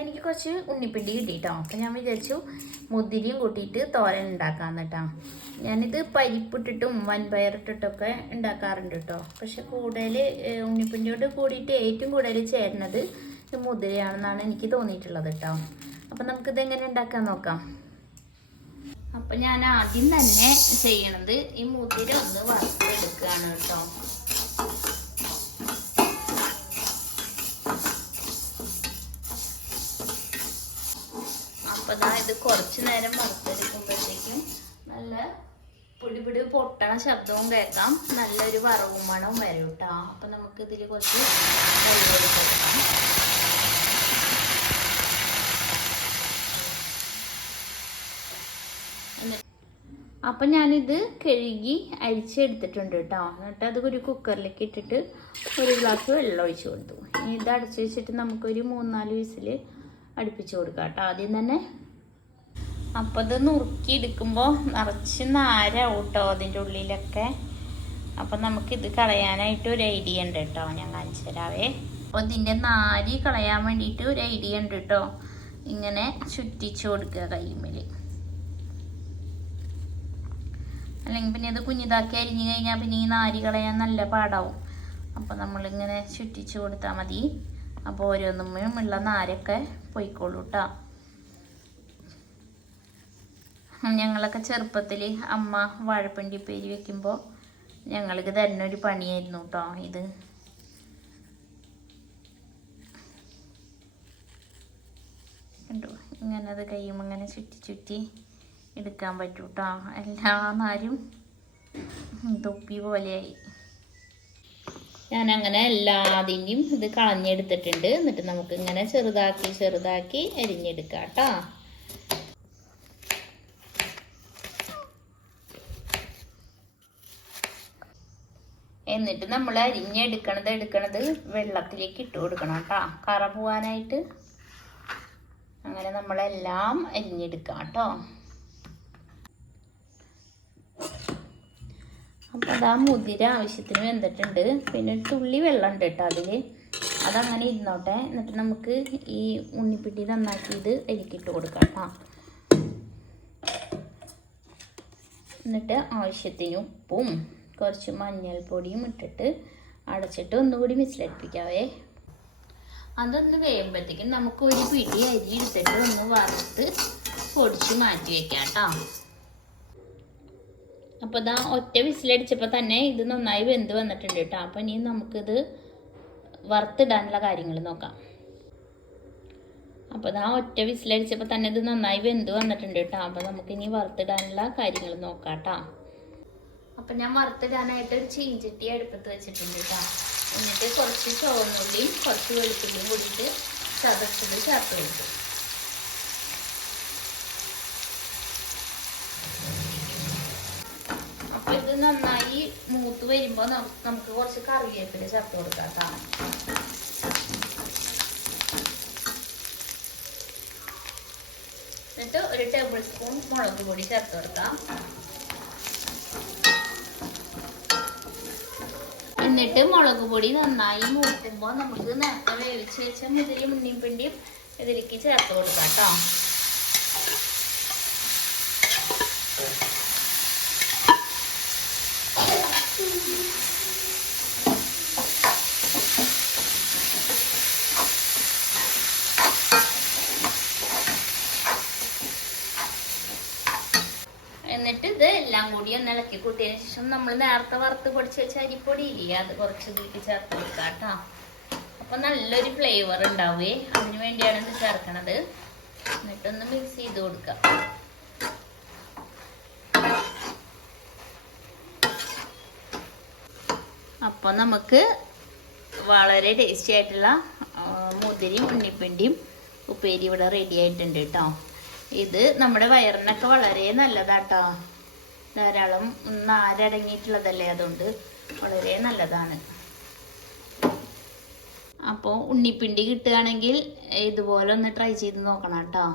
എനിക്ക് കുറച്ച് ഉണ്ണിപ്പിണ്ടി കിട്ടിയിട്ടോ. അപ്പം ഞാൻ വിചാരിച്ചു മുതിരിയും കൂട്ടിയിട്ട് തോരൻ ഉണ്ടാക്കാമെന്ന് കേട്ടോ. ഞാനിത് പരിപ്പിട്ടിട്ടും വൻപയറിട്ടിട്ടൊക്കെ ഉണ്ടാക്കാറുണ്ട് കേട്ടോ. പക്ഷെ കൂടുതൽ ഉണ്ണിപ്പിണ്ടിയോട് കൂടിയിട്ട് ഏറ്റവും കൂടുതൽ ചേരുന്നത് മുതിരയാണെന്നാണ് എനിക്ക് തോന്നിയിട്ടുള്ളത് കേട്ടോ. അപ്പം നമുക്കിത് എങ്ങനെ ഉണ്ടാക്കാൻ നോക്കാം. അപ്പം ഞാൻ ആദ്യം തന്നെ ചെയ്യണത് ഈ മുതിര ഒന്ന് വറുത്തെടുക്കുകയാണ് കേട്ടോ. അപ്പോൾ ഇത് കുറച്ച് നേരം വറുത്തെടുക്കുമ്പോഴത്തേക്കും നല്ല പൊടി പൊട്ടണ ശബ്ദവും കേൾക്കാം, നല്ലൊരു വറവും മണവും വരും കേട്ടോ. അപ്പം നമുക്ക് ഇതിൽ കുറച്ച് വെള്ളം കൊടുക്കാം. അപ്പം ഞാനിത് കഴുകി അരിച്ചെടുത്തിട്ടുണ്ട് കേട്ടോ. എന്നിട്ട് അത് ഒരു കുക്കറിലേക്ക് ഇട്ടിട്ട് ഒരു ഗ്ലാസ് വെള്ളം ഒഴിച്ച് കൊടുത്തു. ഇത് അടച്ചു വെച്ചിട്ട് നമുക്കൊരു 3-4 വിസിൽ അടുപ്പിച്ച് കൊടുക്കാം കേട്ടോ ആദ്യം തന്നെ. അപ്പോൾ ഇത് നുറുക്കി എടുക്കുമ്പോൾ നിറച്ച് നാരാവും കേട്ടോ അതിൻ്റെ ഉള്ളിലൊക്കെ. അപ്പം നമുക്കിത് കളയാനായിട്ട് ഒരു ഐഡിയ ഉണ്ട് കേട്ടോ, ഞാൻ കാണിച്ചു തരാവേ. അപ്പോൾ ഇതിൻ്റെ നാരി കളയാൻ വേണ്ടിയിട്ട് ഒരു ഐഡിയ ഉണ്ട് കേട്ടോ. ഇങ്ങനെ ചുറ്റിച്ച് കൊടുക്കുക കൈമേൽ, അല്ലെങ്കിൽ പിന്നെ ഇത് കുഞ്ഞിതാക്കി അരിഞ്ഞു കഴിഞ്ഞാൽ പിന്നെ ഈ നാരി കളയാൻ നല്ല പാടാവും. അപ്പോൾ നമ്മളിങ്ങനെ ചുറ്റിച്ച് കൊടുത്താൽ മതി. അപ്പോൾ ഓരോന്നും ഉള്ള നാരൊക്കെ പോയിക്കോളൂ കേട്ടോ. ഞങ്ങളൊക്കെ ചെറുപ്പത്തിൽ അമ്മ വാഴപ്പിണ്ടി പേര് വെക്കുമ്പോൾ ഞങ്ങൾക്ക് തരുന്ന ഒരു പണിയായിരുന്നു കേട്ടോ ഇത്. കണ്ടു, ഇങ്ങനെ അത് കഴിയുമ്പോൾ ഇങ്ങനെ ചുറ്റി എടുക്കാൻ പറ്റും കേട്ടോ. എല്ലാ നാരും തൊപ്പി പോലെയായി. ഞാനങ്ങനെ എല്ലാതിൻ്റെയും ഇത് കളഞ്ഞെടുത്തിട്ടുണ്ട്. എന്നിട്ട് നമുക്ക് ഇങ്ങനെ ചെറുതാക്കി അരിഞ്ഞെടുക്കാം കേട്ടോ. എന്നിട്ട് നമ്മൾ അരിഞ്ഞെടുക്കണത് വെള്ളത്തിലേക്ക് ഇട്ട് കൊടുക്കണം കേട്ടോ, കറ പോവാനായിട്ട്. അങ്ങനെ നമ്മളെല്ലാം അരിഞ്ഞെടുക്കാം കേട്ടോ. അപ്പോൾ അതാ മുതിര ആവശ്യത്തിന് വെന്തിട്ടുണ്ട്. പിന്നെ ഒരു തുള്ളി വെള്ളം ഉണ്ട് കേട്ടോ അതിൽ, അതങ്ങനെ ഇരുന്നോട്ടെ. എന്നിട്ട് നമുക്ക് ഈ ഉണ്ണിപ്പിണ്ടി നന്നാക്കി ഇത് അരിക്കിട്ട് കൊടുക്കാം കേട്ടോ. എന്നിട്ട് ആവശ്യത്തിന് ഉപ്പും കുറച്ച് മഞ്ഞൾപ്പൊടിയും ഇട്ടിട്ട് അടച്ചിട്ട് ഒന്നുകൂടി വിസിലടുപ്പിക്കാവേ. അതൊന്ന് വേകുമ്പോഴത്തേക്കും നമുക്ക് ഒരു പിടി അരി എടുത്തിട്ട് ഒന്ന് വറുത്ത് പൊടിച്ച് മാറ്റി വെക്കാം കേട്ടോ. അപ്പോൾ ഇതാ ഒറ്റ വിസിലടിച്ചപ്പോൾ തന്നെ ഇത് നന്നായി വെന്ത് വന്നിട്ടുണ്ട് കേട്ടോ. അപ്പോൾ ഇനി നമുക്കിത് വറുത്തിടാനുള്ള കാര്യങ്ങൾ നോക്കാം. അപ്പോൾ ഇതാ ഒറ്റ വിസിലടിച്ചപ്പോൾ തന്നെ ഇത് നന്നായി വെന്ത് വന്നിട്ടുണ്ട് കേട്ടോ. അപ്പോൾ നമുക്കിനി വറുത്തിടാനുള്ള കാര്യങ്ങൾ നോക്കാം കേട്ടോ. അപ്പം ഞാൻ വറുത്തിടാനായിട്ട് ഒരു ചീഞ്ചട്ടി അടുപ്പത്ത് വെച്ചിട്ടുണ്ട് കേട്ടോ. എന്നിട്ട് കുറച്ച് ചുവന്നുള്ളിയും കുറച്ച് വെളുത്തുള്ളിയും കൂടിയിട്ട് ചതച്ചത് ചേർത്ത് കൊടുക്കും. അപ്പോൾ ഇത് നന്നായി മൂത്ത് വരുമ്പോൾ നമുക്ക് കുറച്ച് കറിവേപ്പില ചേർത്ത് കൊടുക്കാം കേട്ടോ. എന്നിട്ട് ഒരു ടേബിൾ സ്പൂൺ മുളക് പൊടി ചേർത്ത് കൊടുക്കാം. എന്നിട്ട് മുളക് പൊടി നന്നായി മൂക്കുമ്പോൾ നമുക്ക് നേരത്തെ വേവിച്ച് വെച്ച മുതിരയും ഉണ്ണിപ്പിണ്ടിയും ഇതിലേക്ക് ചേർത്ത് കൊടുക്കാം കേട്ടോ. എന്നിട്ട് ഇത് എല്ലാം കൂടി ഒന്ന് ഇളക്കി കൂട്ടിയതിന് ശേഷം നമ്മൾ നേരത്തെ വറുത്ത് പൊടിച്ച് വെച്ച അരിപ്പൊടി ഇല്ലേ, അത് കുറച്ച് ഇതിലേക്ക് ചേർത്ത് കൊടുക്കാം കേട്ടോ. അപ്പം നല്ലൊരു ഫ്ലേവർ ഉണ്ടാവുകയെ, അതിന് വേണ്ടിയാണ് ഇത് ചേർക്കണത്. എന്നിട്ടൊന്ന് മിക്സ് ചെയ്ത് കൊടുക്കാം. അപ്പോൾ നമുക്ക് വളരെ ടേസ്റ്റി ആയിട്ടുള്ള മുതിരയും ഉണ്ണിപ്പിണ്ടിയും ഉപ്പേരി ഇവിടെ റെഡി ആയിട്ടുണ്ട് കേട്ടോ. ഇത് നമ്മുടെ വയറിനൊക്കെ വളരെ നല്ലതാട്ടോ. ധാരാളം നാരടങ്ങിയിട്ടുള്ളതല്ലേ, അതുകൊണ്ട് വളരെ നല്ലതാണ്. അപ്പോൾ ഉണ്ണിപ്പിണ്ടി കിട്ടുകയാണെങ്കിൽ ഇതുപോലെ ഒന്ന് ട്രൈ ചെയ്ത് നോക്കണം കേട്ടോ.